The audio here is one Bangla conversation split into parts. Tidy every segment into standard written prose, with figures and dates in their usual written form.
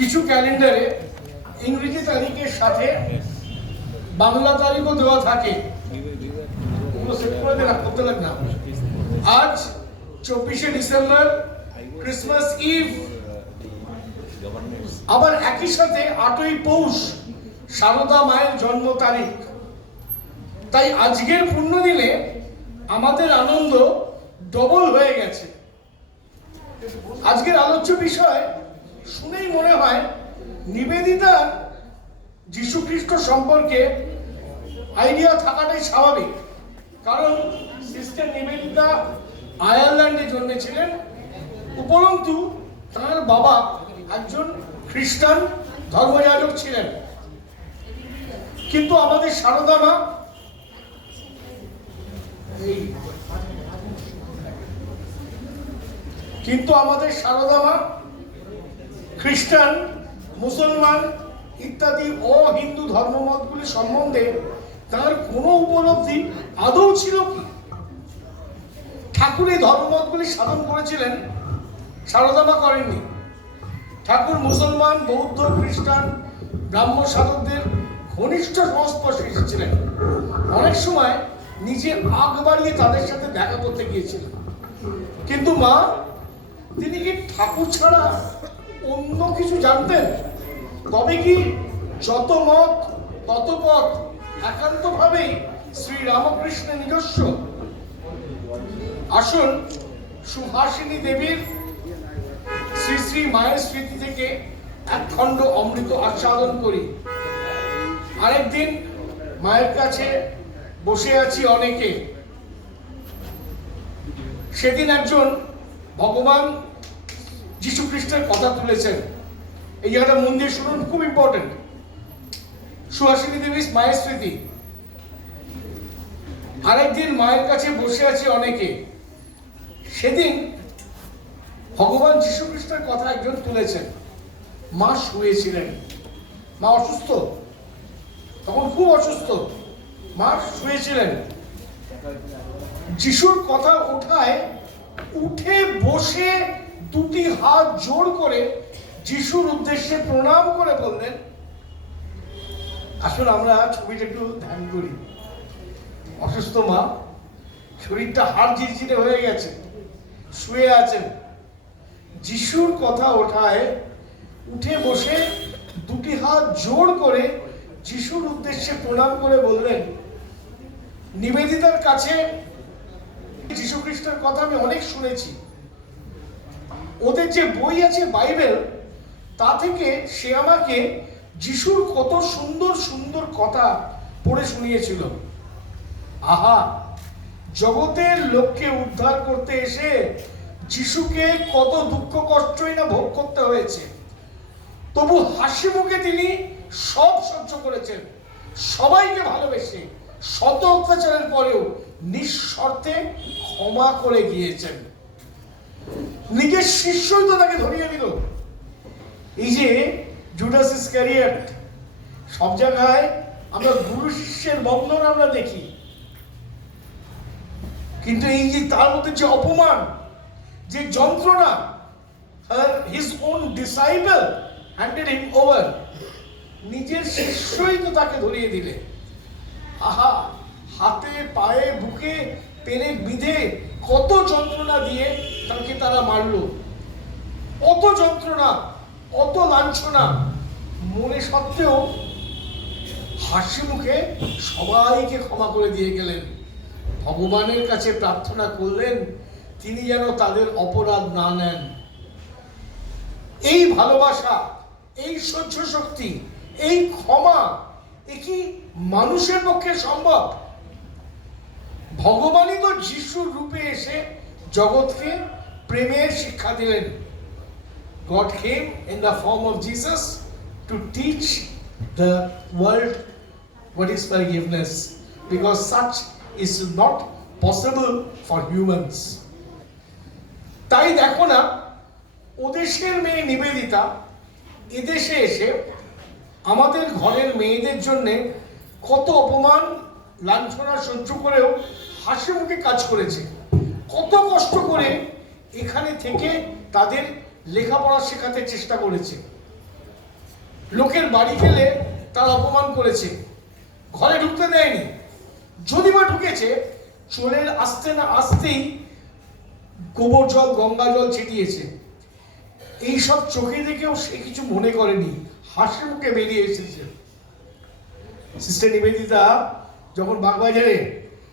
কিছু ক্যালেন্ডারে ইংরেজি তারিখের সাথে বাংলা তারিখও দেওয়া থাকে, ওগুলো সেট করে দেন, করতে লাগে না। আজ 24শে ডিসেম্বর, ক্রিসমাস ইভ। আবার একই সাথে 8ই পৌষ, সারদা মায়ের জন্ম তারিখ। তাই আজকের পূর্ণ দিনে আমাদের আনন্দ ডবল হয়ে গেছে। আজকের আলোচ্য বিষয় শুনেই মনে হয় নিবেদিতা যীশু খ্রিস্ট সম্পর্কে আইডিয়া থাকাটাই স্বাভাবিক, কারণ সিস্টার নিবেদিতা আয়ারল্যান্ডে জন্মেছিলেন, উপরন্তু তাঁর বাবা একজন খ্রিস্টান ধর্মযাজক ছিলেন। কিন্তু আমাদের সারদা মা খ্রিস্টান, মুসলমান ইত্যাদি অহিন্দু ধর্মমতগুলি সম্বন্ধে তার কোনো উপলব্ধি আদৌ ছিল কি? ঠাকুর এই ধর্মমতগুলি সাধন করেছিলেন, সারদা মা করেননি। ঠাকুর মুসলমান, বৌদ্ধ, খ্রিস্টান, ব্রাহ্ম সাধকদের ঘনিষ্ঠ সংস্পর্শে এসেছিলেন। অনেক সময় নিজে আগ বাড়িয়ে তাদের সাথে দেখা করতে গিয়েছিলেন। কিন্তু মা, তিনি কি ঠাকুর ছাড়া অন্য কিছু জানতেন? তবে কি যত মত তত পথ একান্তভাবেই শ্রী রামকৃষ্ণের নিজস্ব? আসুন সুহাসিনী দেবীর শ্রী শ্রী মায়ের স্মৃতি থেকে এক খণ্ড অমৃত আস্বাদন করি। আরেকদিন মায়ের কাছে বসে আছি অনেকে। সেদিন একজন ভগবান যীশু খ্রিস্টের কথা তুলেছেন। এই জায়গাটা মন দিয়ে শুনুন, খুব ইম্পর্টেন্ট। সুহাসিনী দেবী মায়ের স্মৃতি। আরেকদিন মায়ের কাছে বসে আছি অনেকে। সেদিন ভগবান যীশু খ্রিস্টের কথা একজন তুলেছেন। মা শুয়েছিলেন, মা অসুস্থ, তখন খুব অসুস্থ, মা শুয়েছিলেন। যিশুর কথা ওঠায় উঠে বসে দুটি হাত জোর করে যিশুর উদ্দেশ্যে প্রণাম করে বললেন, আসলে আমরা ছবিটা একটু ধ্যান করি। অসুস্থ মা, শরীরটা হাড় ঝিরঝিরে হয়ে গেছে, শুয়ে আছেন। যিশুর কথা ওঠায় উঠে বসে দুটি হাত জোর করে যিশুর উদ্দেশ্যে প্রণাম করে বললেন, নিবেদিতার কাছে যীশু খ্রিস্টের কথা আমি অনেক শুনেছি। ওদের যে বই আছে বাইবেল, তা থেকে সে আমাকে যিশুর কত সুন্দর সুন্দর কথা পড়ে শুনিয়েছিল। আহা, জগতের লোককে উদ্ধার করতে এসে যিশুকে কত দুঃখ কষ্টই না ভোগ করতে হয়েছে, তবু হাসি মুখে তিনি সব সহ্য করেছেন। সবাইকে ভালোবেসে শত অত্যাচারের পরেও নিঃশর্তে ক্ষমা করে গিয়েছেন। নিজের শিষ্যই তো তাকে ধরিয়ে দিল। এই যে জুডাস ইসকারিয়ট, সব জায়গায় আমরা গুরু শিষ্যের বন্ধন আমরা দেখি, কিন্তু এই যে তার মধ্যে যে অপমান, যে যন্ত্রণা, his own disciple handed him over, নিজের শিষ্যই তো তাকে ধরিয়ে দিলে। আহা, হাতে পায়ে বুকে পেরেক বিঁধে কত যন্ত্রণা দিয়ে তাকে তারা মারলো। অত যন্ত্রণা, অত লাঞ্ছনা মনে সত্ত্বেও হাসি মুখে সবাইকে ক্ষমা করে দিয়ে গেলেন। ভগবানের কাছে প্রার্থনা করলেন তিনি যেন তাদের অপরাধ না নেন। এই ভালোবাসা, এই সহ্য শক্তি, এই ক্ষমা, এ কি মানুষের পক্ষে সম্ভব? ভগবানই তো যিশুর রূপে এসে জগৎকে প্রেমের শিক্ষা দিলেন। God came in the form of Jesus to teach the world what is forgiveness, because such is not possible for humans. তাই দেখো না, ওদেশের মেয়ে নিবেদিতা এদেশে এসে আমাদের ঘরের মেয়েদের জন্য কত অপমান লাঞ্ছনা সহ্য করেও হাসি মুখে কাজ করেছে। কত কষ্ট করে এখানে থেকে তাদের লেখাপড়া শেখাতে চেষ্টা করেছে। লোকের বাড়ি গেলে তার অপমান করেছে, ঘরে ঢুকতে দেয়নি, যদি বা ঢুকেছে চোরের আসতে না আসতেই গোবর জল গঙ্গা জল ছিটিয়েছে। এইসব চোখে দেখেও সে কিছু মনে করেনি, হাসি মুখে বেরিয়ে এসেছে। সিস্টার নিবেদিতা যখন বাগবাজারে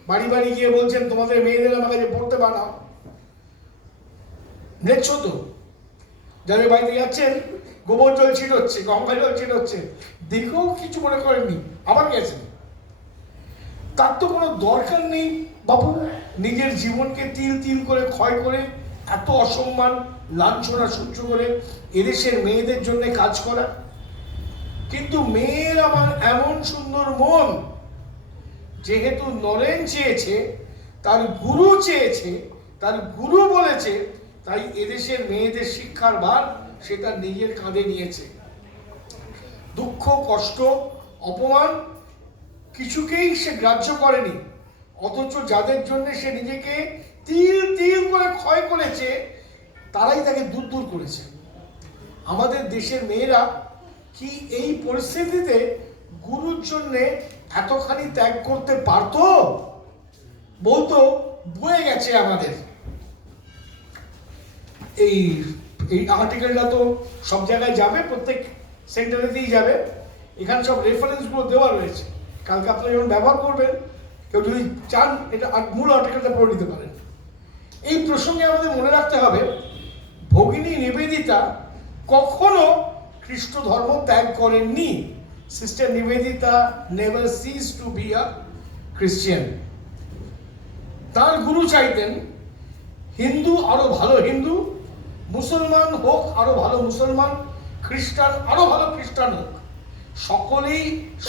বাড়ি বাড়ি গিয়ে বলছেন তোমাদের মেয়েদের আমার কাছে পড়তে বানাও, দেখছো তো যাদের বাড়িতে যাচ্ছেন গোবর জল ছিটোচ্ছে, গঙ্গা জল ছিটোচ্ছে, দেখেও কিছু মনে করেননি, আবার গেছেন। তার তো কোনো দরকার নেই বাবু নিজের জীবনকে তিল তিল করে ক্ষয় করে এত অসম্মান লাঞ্ছনা সহ্য করে এদেশের মেয়েদের জন্য কাজ করা। কিন্তু মেয়ের আমার এমন সুন্দর মন, যেহেতু নরেন চেয়েছে, তার গুরু চেয়েছে, তার গুরু বলেছে, তাই এদেশের মেয়েদের শিক্ষার ভার সে তার নিজের কাঁধে নিয়েছে। দুঃখ কষ্ট অপমান কিছুকেই সে গ্রাহ্য করেনি, অথচ যাদের জন্য সে নিজেকে তিল তিল করে ক্ষয় করেছে তারাই তাকে দূর দূর করেছে। আমাদের দেশের মেয়েরা কি এই পরিস্থিতিতে গুরুর জন্য এতখানি ত্যাগ করতে পারতো? বলতো বয়ে গেছে আমাদের। এই এই আর্টিকেলটা তো সব জায়গায় যাবে, প্রত্যেক সেন্টারেতেই যাবে, এখানে সব রেফারেন্সগুলো দেওয়া রয়েছে। কালকে আপনারা যখন ব্যবহার করবেন, কেউ যদি চান এটা মূল আর্টিকেলটা পড়ে নিতে পারেন। এই প্রসঙ্গে আমাদের মনে রাখতে হবে, ভগিনী নিবেদিতা কখনো খ্রিস্ট ধর্ম ত্যাগ করেননি। Sister Nivedita never cease to be a Christian. তার গুরু চাইতেন হিন্দু আরো ভালো হিন্দু, মুসলমান হোক আরো ভালো মুসলমান, খ্রিস্টান আরো ভালো খ্রিস্টান হোক, সকলেই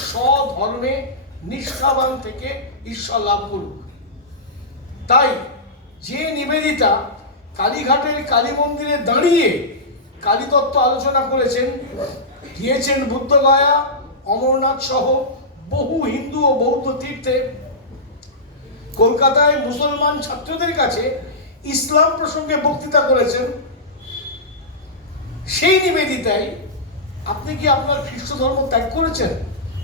স্বধর্মে নিষ্ঠাবান থেকে ঈশ্বর লাভ করুক। তাই যে নিবেদিতা কালীঘাটের কালী মন্দিরে দাঁড়িয়ে কালীতত্ত্ব আলোচনা করেছেন, গিয়েছেন বুদ্ধগয়া, অমরনাথ সহ বহু হিন্দু ও বৌদ্ধ তীর্থে, কলকাতায় মুসলমান ছাত্রদের কাছে ইসলাম প্রসঙ্গে বক্তৃতা করেছেন, সেই নিবেদিতাই আপনি কি আপনার খ্রিস্ট ধর্ম ত্যাগ করেছেন?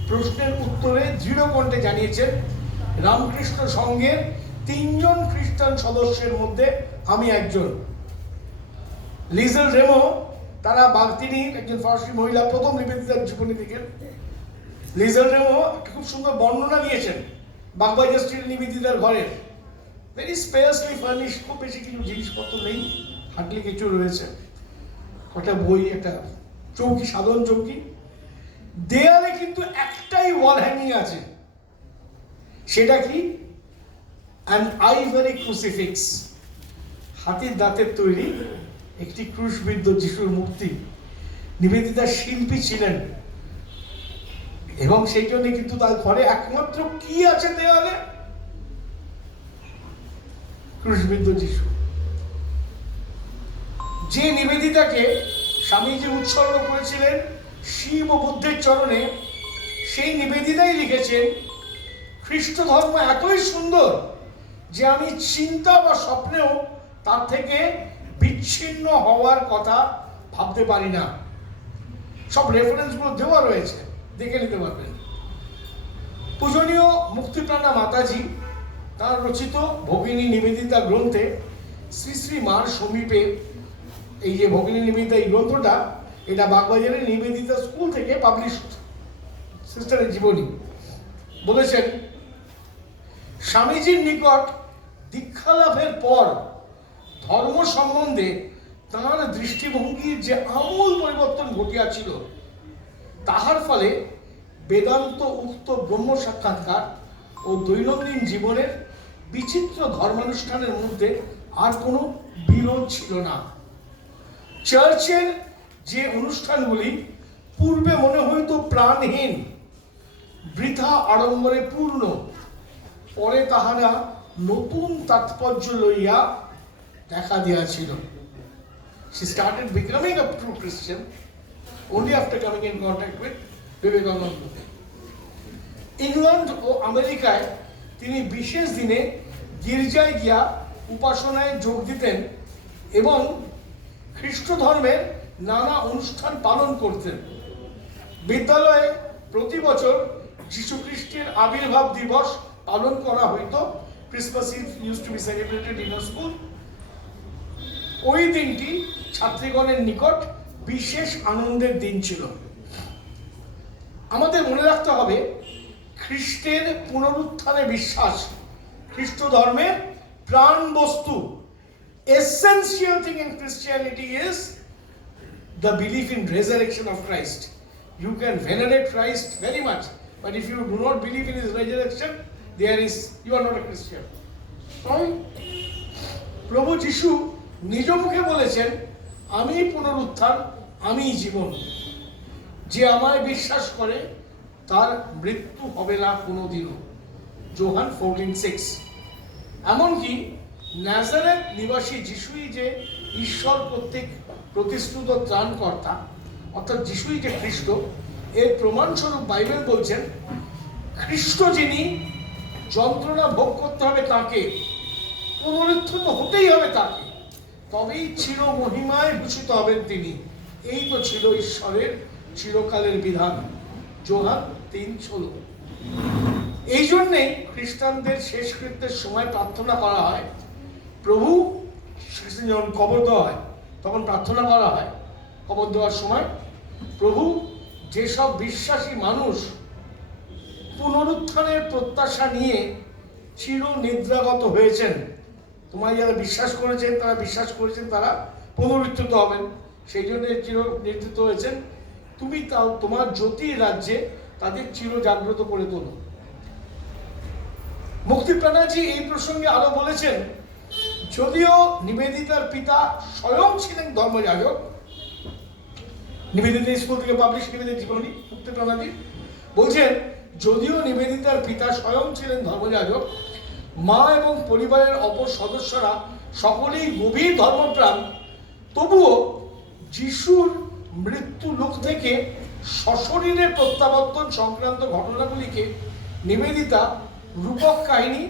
প্রশ্নের উত্তরে দৃঢ় কণ্ঠে জানিয়েছেন, রামকৃষ্ণ সংঘের 3 জন খ্রিস্টান সদস্যের মধ্যে আমি একজন। লিজেল রেমো তিনি একজন ফরাসি মহিলা, প্রথম নিবেদিতার জীবনী থেকে। লিজেল রেমো খুব সুন্দর বর্ণনা দিয়েছেন বাগবাজার স্ট্রিট নিবেদিতার ঘরের। ভেরি স্পেসলি ফার্নিশ, খুব বেশি কিছু জিনিসপত্র নেই, হাটলি কিছু রয়েছে, কটা বই, একটা চৌকি, সাধারণ চৌকি। দেয়ালে কিন্তু একটাই ওয়াল হ্যাঙ্গিং আছে, সেটা কি? অ্যান আইভরি ক্রুসিফিক্স, হাতির দাঁতের তৈরি একটি ক্রুশবিদ্ধ যিশুর মূর্তি। নিবেদিতা শিল্পী ছিলেন এবং সেই জন্য কিন্তু তার ঘরে একমাত্র কি আছে দেওয়ালে? ক্রুশবিদ্ধ যিশু। যে নিবেদিতাকে স্বামীজি উৎসর্গ করেছিলেন শিব ও বুদ্ধের চরণে, সেই নিবেদিতাই লিখেছেন, খ্রিস্ট ধর্ম এতই সুন্দর যে আমি চিন্তা বা স্বপ্নেও তার থেকে বিচ্ছিন্ন হওয়ার কথা ভাবতে পারি না। সব রেফারেন্সগুলো দেওয়া রয়েছে, দেখে নিতে পারবেন। পূজনীয় মুক্তিপ্রাণা মাতাজি তার রচিত ভগিনী নিবেদিতা গ্রন্থে শ্রী শ্রী মার সমীপে, এই যে ভগিনী নিবেদিতা এই গ্রন্থটা, এটা বাগবাজারের নিবেদিতা স্কুল থেকে পাবলিশ, সিস্টারের জীবনী, বলেছেন, স্বামীজির নিকট দীক্ষা লাভের পর ধর্ম সম্বন্ধে তাঁর দৃষ্টিভঙ্গির যে আমূল পরিবর্তন ঘটিয়াছিল, তাহার ফলে বেদান্ত উক্ত ব্রহ্ম সাক্ষাৎকার ও দৈনন্দিন জীবনের বিচিত্র ধর্মানুষ্ঠানের মধ্যে আর কোনো বিরোধ ছিল না। চার্চের যে অনুষ্ঠানগুলি পূর্বে মনে হইত প্রাণহীন, বৃথা আড়ম্বরে পূর্ণ, পরে তাহারা নতুন তাৎপর্য লইয়া দেখা দিয়াছিল। She started becoming a true Christian only after coming in contact with Vivekananda. England ও আমেরিকায় তিনি বিশেষ দিনে গির্জায় গিয়া উপাসনায় যোগ দিতেন এবং খ্রিস্ট ধর্মের নানা অনুষ্ঠান পালন করতেন। বিদ্যালয়ে প্রতি বছর যীশু খ্রিস্টের আবির্ভাব দিবস পালন করা হইতো। Christmas eve use to be celebrated in school. ওই দিনটি ছাত্রীগণের নিকট বিশেষ আনন্দের দিন ছিল। আমাদের মনে রাখতে হবে, খ্রিস্টের পুনরুত্থানে বিশ্বাস খ্রিস্ট ধর্মের প্রাণ বস্তু। Essential thing in Christianity is the belief in resurrection of Christ. You can venerate Christ very much, but if you do not believe in his resurrection, you are not a Christian. প্রভু যিশু নিজ মুখে বলেছেন, আমি পুনরুত্থান, আমি জীবন। যে আমায় বিশ্বাস করে তার মৃত্যু হবে না কোনোদিনও। যোহান 14:6। এমনকি নাজারেথ নিবাসী যিশুই যে ঈশ্বর কর্তৃক প্রতিশ্রুত ত্রাণকর্তা, অর্থাৎ যিশুই যে খ্রিস্ট, এর প্রমাণস্বরূপ বাইবেল বলছেন, খ্রিস্ট যিনি যন্ত্রণা ভোগ করতে হবে তাকে, পুনরুত্থিত হতেই হবে তাকে, তবেই চির মহিমায় ভূষিত হবেন তিনি। এই তো ছিল ঈশ্বরের চিরকালের বিধান। যোহান 3:16। এই জন্যেই খ্রিস্টানদের শেষকৃত্যের সময় প্রার্থনা করা হয়। প্রভু যখন কবর দেওয়া হয় তখন প্রার্থনা করা হয় কবর দেওয়ার সময়, প্রভু যেসব বিশ্বাসী মানুষ পুনরুত্থানের প্রত্যাশা নিয়ে চির নিদ্রাগত হয়েছেন, তোমায় যারা বিশ্বাস করেছেন তারা পুনরুত্থিত হবেন, সেই জন্য চির নিদ্রিত হয়েছেন, তুমি তাও তোমার জ্যোতির রাজ্যে তাদের চির জাগ্রত করে তোলো। মুক্তিপ্রাণাজি এই প্রসঙ্গে আরো বলেছেন, যদিও নিবেদিতার পিতা স্বয়ং ছিলেন ধর্মযাজক, নিবেদিতা স্কুল থেকে পাবলিশ নিবেদিত জীবনী মুক্তিপ্রাণাজি বলছেন, যদিও নিবেদিতার পিতা স্বয়ং ছিলেন ধর্মযাজক, মা এবং পরিবারের অপর সদস্যরা সকলেই গভীর ধর্মপ্রাণ, তবুও যিশুর মৃত্যু লোক থেকে সশরীরে প্রত্যাবর্তন সংক্রান্ত ঘটনাগুলিকে নিবেদিতা রূপক কাহিনী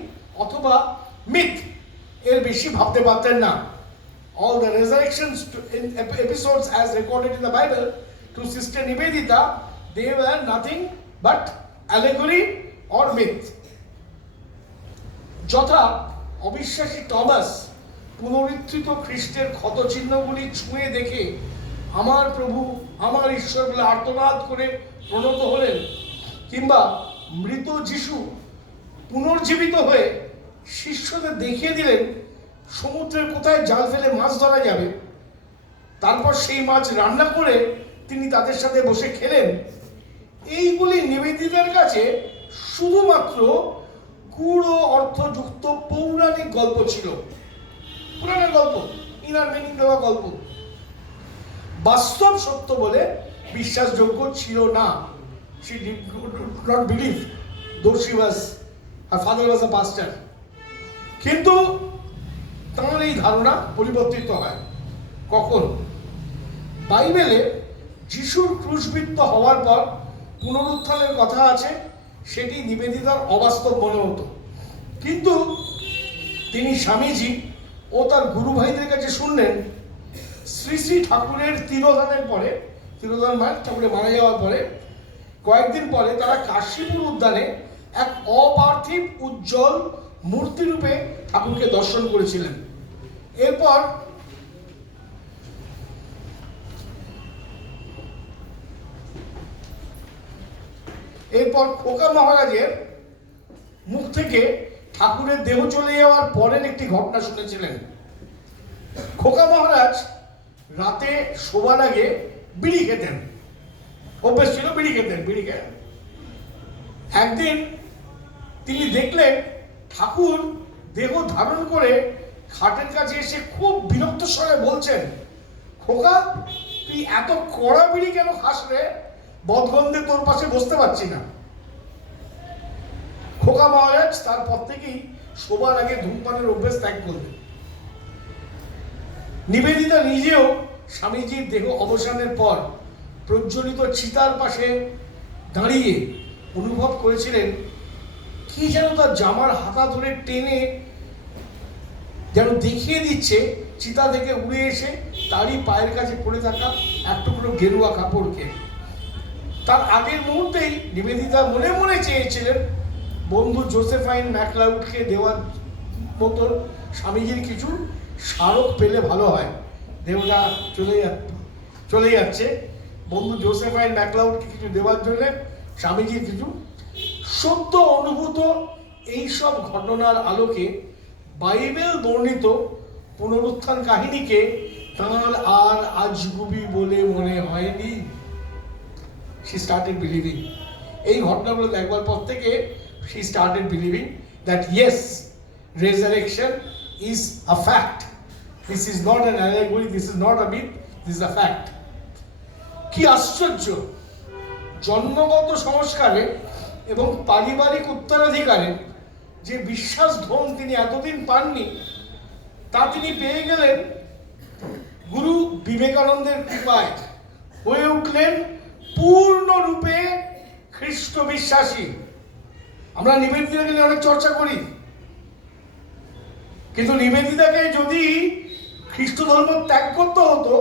অথবা মিথ এর বেশি ভাবতে পারতেন না। All the resurrections episodes as recorded in the Bible to Sister Nivedita, they were nothing but allegory or myth. যথা অবিশ্বাসী টমাস পুনরুত্থিত খ্রিস্টের ক্ষতচিহ্নগুলি ছুঁয়ে দেখে আমার প্রভু, আমার ঈশ্বর বলে আর্তনাদ করে প্রণত হলেন, কিংবা মৃত যিশু পুনর্জীবিত হয়ে শিষ্যদের দেখিয়ে দিলেন সমুদ্রের কোথায় জাল ফেলে মাছ ধরা যাবে, তারপর সেই মাছ রান্না করে তিনি তাদের সাথে বসে খেলেন। এইগুলি নিবেদিতার কাছে শুধুমাত্র গূঢ় অর্থযুক্ত পৌরাণিক গল্প ছিল, পুরাণের গল্প, ইনার মিনিং দেওয়া গল্প। বাস্তব সত্য বলে বিশ্বাসযোগ্য ছিল না। She did not believe, though her father was a pastor. কিন্তু তাঁর এই ধারণা পরিবর্তিত হয় কখন? বাইবেলে যিশুর ক্রুশবিদ্ধ হওয়ার পর পুনরুত্থানের কথা আছে, সেটি নিবেদিতার অবাস্তব মনে হতো। কিন্তু তিনি স্বামীজি ও তার গুরু ভাইদের কাছে শুনলেন, শ্রী শ্রী ঠাকুরের তিরোধানের পরে, তিরোধান মানে ঠাকুরের মারা যাওয়ার পরে কয়েকদিন পরে তারা কাশীপুর উদ্যানে এক অপার্থিব উজ্জ্বল মূর্তিরূপে ঠাকুরকে দর্শন করেছিলেন। এরপর খোকা মহারাজের মুখ থেকে ঠাকুরের দেহ চলে যাওয়ার পরের একটি ঘটনা শুনেছিলেন। খোকা মহারাজ রাতে শোবার আগে বিড়ি খেতেন, অভ্যেস ছিল বিড়ি খেতেন। একদিন তিনি দেখলেন ঠাকুর দেহ ধারণ করে খাটের কাছে এসে খুব বিরক্ত স্বরে বলছেন, খোকা তুই এত কড়া বিড়ি কেন খাস রে, বদগন্ধে তোর পাশে বসতে পারছি না। খোকা মহারাজ তারপর থেকেই শোবার আগে ধূমপানের অভ্যেস ত্যাগ করলেন। নিবেদিতা নিজেও স্বামীজির দেহ অবসানের পর প্রজ্বলিত চিতার পাশে দাঁড়িয়ে অনুভব করেছিলেন কি যেন তার জামার হাতা ধরে টেনে যেন দেখিয়ে দিচ্ছে চিতা থেকে উড়ে এসে তারই পায়ের কাছে পড়ে থাকা এক টুকরো গেরুয়া কাপড়কে। তার আগের মুহূর্তেই নিবেদিতা মনে মনে চেয়েছিলেন বন্ধু জোসেফাইন ম্যাকলাউডকে দেওয়ার মতো স্বামীজির কিছু স্মারক পেলে ভালো হয়। দেহটা চলে যাচ্ছে, বন্ধু জোসেফাইন ম্যাকলাউডকে কিছু দেওয়ার জন্য স্বামীজির কিছু সত্য অনুভূত এইসব ঘটনার আলোকে বাইবেল বর্ণিত পুনরুত্থান কাহিনীকে তাঁর আর আজগুবি বলে মনে হয়নি। She started believing. এই ঘটনাগুলো দেখবার পর থেকে she started believing that yes, resurrection is a fact. This is not an allegory, this is not a myth, this is a fact. কি আশ্চর্য! জন্মগত সংস্কারে এবং পারিবারিক উত্তরাধিকারে যে বিশ্বাস ধন তিনি এতদিন পাননি, তা তিনি পেয়ে গেলেন গুরু বিবেকানন্দের কৃপায়। হয়ে উঠলেন পূর্ণরূপে খ্রিস্ট বিশ্বাসী। আমরা নিবেদিতাকে নিয়ে অনেক চর্চা করি, কিন্তু নিবেদিতাকে যদি খ্রিস্ট ধর্ম ত্যাগ করতে হতো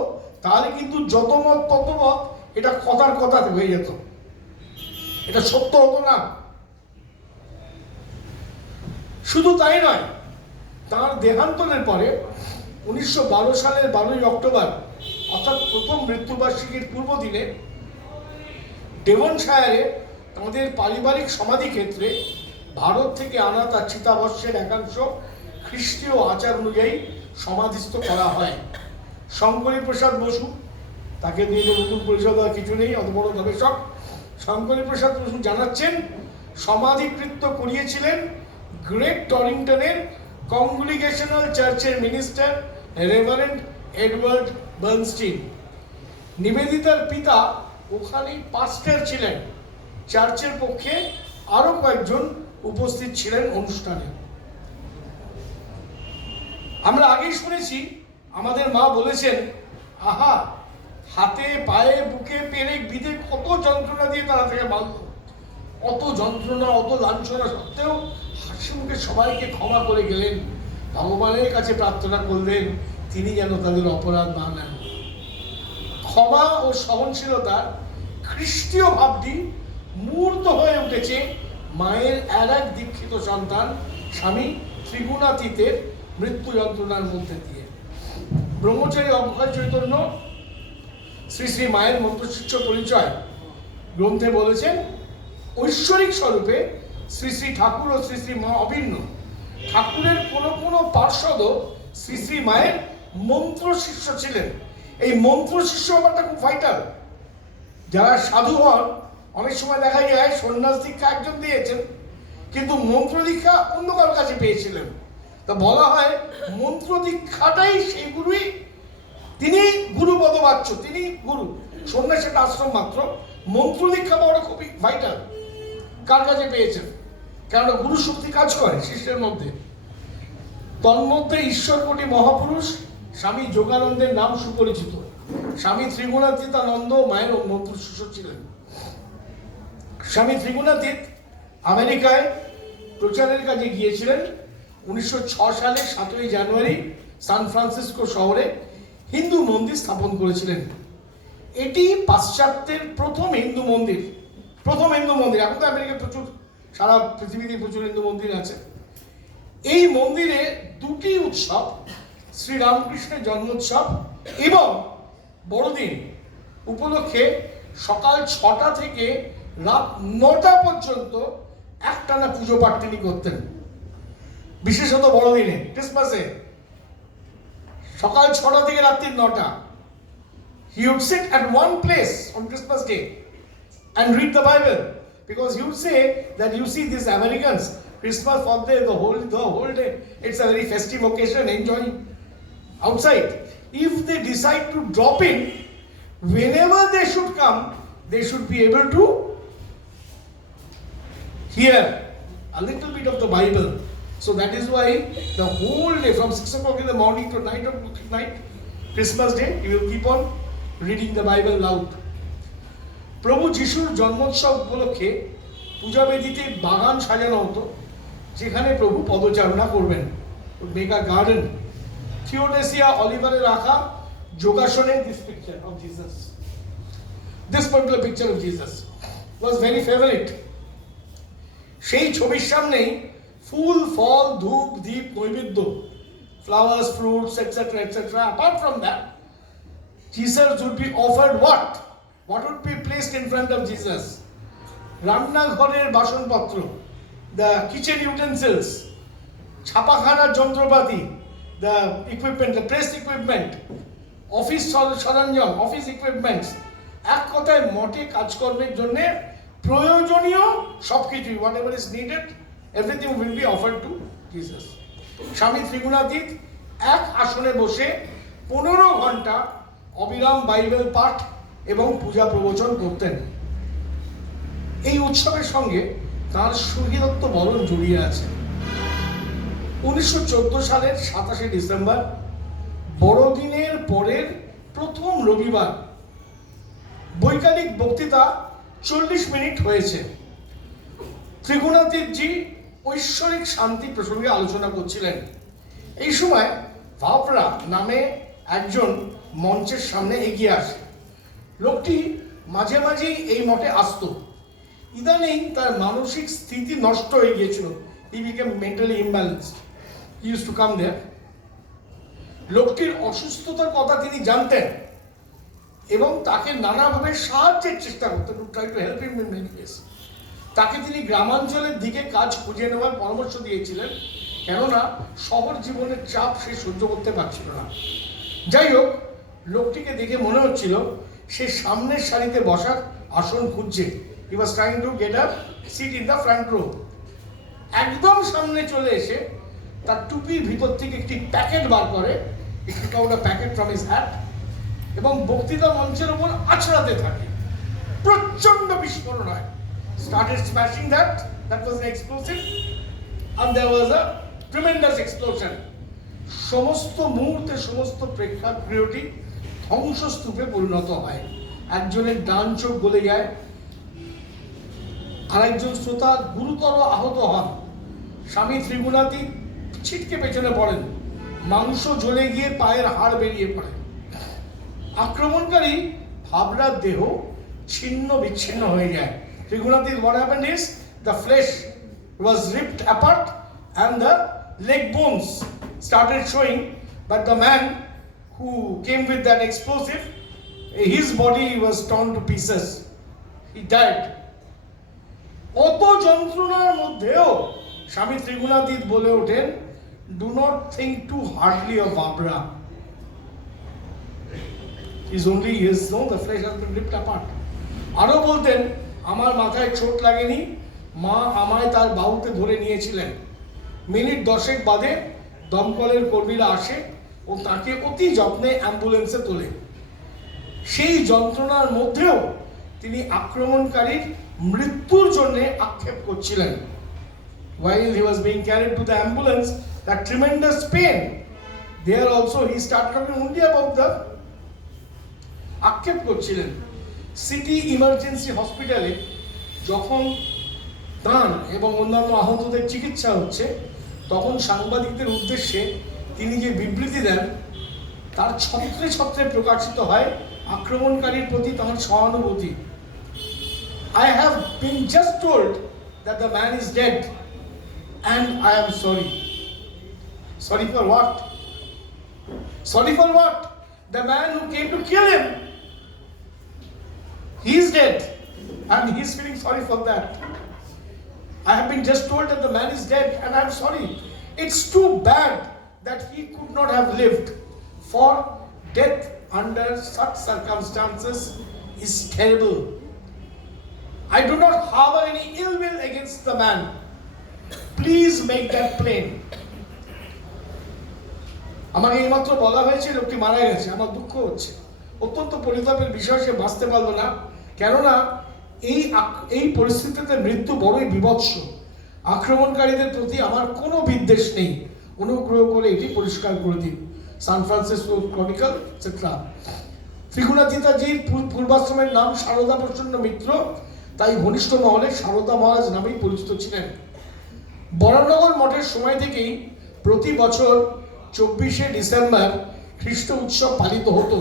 তাহলে কিন্তু যত মত তত মত এটা কথার কথা হয়ে যেত, এটা সত্য হতো না। শুধু তাই নয়, তার দেহান্তরের পরে 1912 সালের 12ই অক্টোবর অর্থাৎ প্রথম মৃত্যুবার্ষিকীর পূর্ব দিনে ডেভনশায়ারে তাঁদের পারিবারিক সমাধি ক্ষেত্রে ভারত থেকে আনা তার চিতাভস্যের একাংশ খ্রিস্টীয় আচার অনুযায়ী সমাধিস্থ করা হয়। শঙ্করী প্রসাদ বসু, তাকে নিয়ে নতুন পরিষদ আর কিছু নেই, অত বড় গবেষক। শঙ্করী প্রসাদ বসু জানাচ্ছেন সমাধিকৃত করিয়েছিলেন গ্রেট টরিংটনের কংগ্রিগেশনাল চার্চের মিনিস্টার রেভারেন্ড এডওয়ার্ড বার্নস্টিন। নিবেদিতার পিতা ওখানেই পাস্টার ছিলেন। চার্চের পক্ষে আরো কয়েকজন উপস্থিত ছিলেন অনুষ্ঠানে। আমরা আগেই শুনেছি, আমাদের মা বলেছেন, আহা, হাতে পায়ে বুকে পেরেক বিধে কত যন্ত্রণা দিয়ে তারা থেকে বাঁধল, অত যন্ত্রণা অত লাঞ্ছনা সত্ত্বেও হাসি মুখে সবাইকে ক্ষমা করে গেলেন। ভগবানের কাছে প্রার্থনা করলেন তিনি যেন তাদের অপরাধ না নেন। ক্ষমা ও সহনশীলতার খ্রিস্টীয় ভাবটি মূর্ত হয়ে উঠেছে মায়ের আর এক দীক্ষিত সন্তান স্বামী ত্রিগুণাতীতের মৃত্যু যন্ত্রণার মধ্যে দিয়ে। ব্রহ্মচারী অক্ষয় চৈতন্য শ্রী শ্রী মায়ের মন্ত্রশিষ্য পরিচয় গ্রন্থে বলেছেন, ঐশ্বরিক স্বরূপে শ্রী শ্রী ঠাকুর ও শ্রী শ্রী মা অভিন্ন। ঠাকুরের কোনো পার্ষদ শ্রী শ্রী মায়ের মন্ত্র শিষ্য ছিলেন। এই মন্ত্র শিষ্য ব্যাপারটা খুব ভাইটাল। যারা সাধু হন, অনেক সময় দেখা যায় সন্ন্যাস দীক্ষা একজন দিয়েছেন, কিন্তু মন্ত্র দীক্ষা অন্য কারোর কাছে পেয়েছিলেন। তা বলা হয় মন্ত্র দীক্ষাটাই সেই গুরুই, তিনি গুরু পদবাচ্য, তিনি গুরু। সন্ন্যাস একটা আশ্রম মাত্র, মন্ত্র দীক্ষা পাওয়াটা খুবই ভাইটাল। কার কাছে পেয়েছেন? কেননা গুরু শক্তি কাজ করে শিষ্যের মধ্যে। তন্মধ্যে ঈশ্বরকোটি মহাপুরুষ স্বামী যোগানন্দের নাম সুপরিচিত। স্বামী ত্রিগুণাতীতানন্দ মায়ের মন্ত্র শিষ্য ছিলেন। স্বামী ত্রিগুণাতীত আমেরিকায় প্রচারের কাজে গিয়েছিলেন। 1906 সালে 7ই জানুয়ারি সান ফ্রান্সিসকো শহরে হিন্দু মন্দির স্থাপন করেছিলেন। এটি পাশ্চাত্যের প্রথম হিন্দু মন্দির। এখন তো আমেরিকায় প্রচুর, সারা পৃথিবীতে প্রচুর হিন্দু মন্দির আছে। এই মন্দিরে দুটি উৎসব, শ্রীরামকৃষ্ণের জন্মোৎসব এবং বড়দিন উপলক্ষে সকাল 6টা থেকে রাত 9টা পর্যন্ত একটানা পুজো পাঠ তিনি করতেন। বিশেষত বড়দিনে, ক্রিসমাসে সকাল 6টা থেকে রাত্রি 9টা। He would sit at one place on Christmas Day and read the Bible, because he would say that, you see, these Americans, Christmas for them the whole day, it's a very festive occasion, enjoying outside. If they decide to drop in, whenever they should come, they should be able to hear a little bit of the Bible. So that is why the whole day, from 6 o'clock in the morning to 9 o'clock at night, Christmas Day, he will keep on reading the Bible loud. প্রভু যিশুর জন্মোৎসব উপলক্ষে পূজাবেদিতে বাগান সাজানো হতো, যেখানে প্রভু পদচারণা করবেন। Make a garden. থিওডেসিয়া অলিভারে রাখা যোগাসনে this picture of Jesus, this particular picture of Jesus. was very favorite. সেই ছবির সামনেই ফুল, ফল, ধূপ, দীপ, নৈবেদ্য, flowers, fruits, etc., etc. Apart from that, Jesus would be offered what? What would be placed in front of Jesus? রান্নাঘরের বাসনপত্র, the kitchen utensils, ছাপাখানার যন্ত্রপাতি, the equipment, the press equipment, office সরঞ্জাম, অফিস ইকুইপমেন্টস, এক কথায় মঠে কাজকর্মের জন্য প্রয়োজনীয় সবকিছুই, whatever is needed, everything will be offered to Jesus. Swami Trigunatita এক আসনে বসে 15 ঘন্টা অবিরাম বাইবেল পাঠ এবং পূজা প্রবচন করতেন। এই উৎসবের সঙ্গে তার সুহৃদত্ব বরণ জড়িয়ে আছে। 1914 সালের 27শে ডিসেম্বর, বড়দিনের পরের প্রথম রবিবার, বৈকালিক বক্তৃতা 40 মিনিট হয়েছে। ত্রিগুণাতীতজি ঐশ্বরিক শান্তি প্রসঙ্গে আলোচনা করছিলেন। এই সময় ভাবরা নামে একজন মঞ্চের সামনে এগিয়ে আসে। লোকটি মাঝে মাঝেই এই মঠে আসতো। ইদানিং তার মানসিক স্থিতি নষ্ট হয়ে গিয়েছিল। He became mentally imbalanced. He used to come there. লোকটির অসুস্থতার কথা তিনি জানতেন এবং তাকে নানাভাবে সাহায্যের চেষ্টা করতেন, to try to help him in many ways. তাকে তিনি গ্রামাঞ্চলের দিকে কাজ খুঁজে নেওয়ার পরামর্শ দিয়েছিলেন, কেননা শহর জীবনের চাপ সে সহ্য করতে পারছিল না। যাই হোক, লোকটিকে দেখে মনে হচ্ছিল সে সামনের সারিতে বসার আসন খুঁজছে। He was trying to get a seat in the front row. একদম সামনে চলে এসে তার টুপির ভিতর থেকে একটি প্যাকেট বার করে, একটি কাউটা প্যাকেট ফ্রম হিজ হ্যাট, এবং বক্তৃতা মঞ্চের উপর আছড়াতে থাকে। প্রচন্ড বিস্ফোরণ হয়। Started smashing that was an explosive, and there was a tremendous explosion. সমস্ত মুহূর্তে সমস্ত প্রেক্ষাগৃহটি ধ্বংসস্তূপে পরিণত হয়। একজনের ডান চোখ গলে যায়, আরেকজন শ্রোতা গুরুতর আহত হন। স্বামী ত্রিগুণাতীত ছিটকে পেছনে পড়েন, মাংস জ্বলে গিয়ে পায়ের হাড় বেরিয়ে পড়ে। আক্রমণকারী ভাবরার দেহ ছিন্ন বিচ্ছিন্ন হয়ে যায়। ত্রিগুণাতীত, what happened is the flesh was ripped apart and the leg bones started showing, but the man who came with that explosive, his body was torn to pieces. He died. অত যন্ত্রণার মধ্যেও স্বামী ত্রিগুণাতীত বলে ওঠেন, do not think too hardly of Barbara. Is only his, no, the flesh has been ripped apart. আরো বলতেন, আমার মাথায় চোট লাগেনি, মা আমায় তার বাহুতে ধরে নিয়েছিলেন। মিনিট 10 বাদে দমকলের কর্মীরা আসে ও তাকে অতি যত্নে অ্যাম্বুলেন্সে তোলে। সেই যন্ত্রণার মধ্যেও তিনি আক্রমণকারীর মৃত্যুর জন্য আক্ষেপ করছিলেন। While he was being carried to the ambulance, that tremendous pain, there also he started talking only about the আক্ষেপ করছিলেন। সিটি ইমার্জেন্সি হসপিটালে যখন তাঁর এবং অন্যান্য আহতদের চিকিৎসা হচ্ছে, তখন সাংবাদিকদের উদ্দেশ্যে তিনি যে বিবৃতি দেন, তার ছত্রে ছত্রে প্রকাশিত হয় আক্রমণকারীর প্রতি তাঁর সহানুভূতি। I have been just told that the man is dead and I am sorry. Sorry for what? Sorry for what? The man who came to kill him, he is dead and he is feeling sorry for that. I have been just told that the man is dead and I am sorry. It's too bad that he could not have lived, for death under such circumstances is terrible. I do not harbor any ill will against the man. Please make that plain. আমাকে এইমাত্র বলা হয়েছে লোকটি মারা গেছে, আমার দুঃখ হচ্ছে। অত্যন্ত পরিতাপের বিষয়, সে বাঁচতে পারলো না। কেননা এই পরিস্থিতিতে মৃত্যু বড়ই বিভৎস। আক্রমণকারীদের প্রতি আমার কোনো বিদ্বেষ নেই, অনুগ্রহ করে এটি পরিষ্কার করে দিন। San Francisco Chronicle etcetera. ত্রিগুণাতীতাজির পূর্বাশ্রমের নাম সারদা প্রচন্ড মিত্র, তাই ঘনিষ্ঠ মহলে সারদা মহারাজ নামেই পরিচিত ছিলেন। বরানগর মঠের সময় থেকেই প্রতি বছর 24শে ডিসেম্বর খ্রিস্ট উৎসব পালিত হতো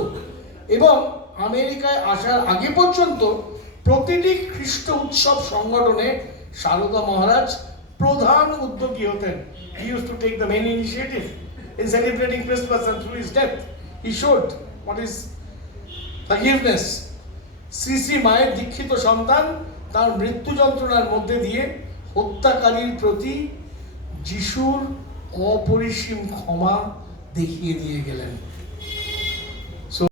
এবং আমেরিকায় আসার আগে পর্যন্ত প্রতিটি খ্রিস্ট উৎসব সংগঠনে সারদা মহারাজ প্রধান উদ্যোগী হতেন। He used to take the main initiative in celebrating Christmas, and through his death he showed what is forgiveness. Shri Shri মায়ের দীক্ষিত সন্তান তার মৃত্যু যন্ত্রণার মধ্যে দিয়ে হত্যাকারীর প্রতি যিশুর অপরিসীম ক্ষমা দেখিয়ে দিয়ে গেলেন।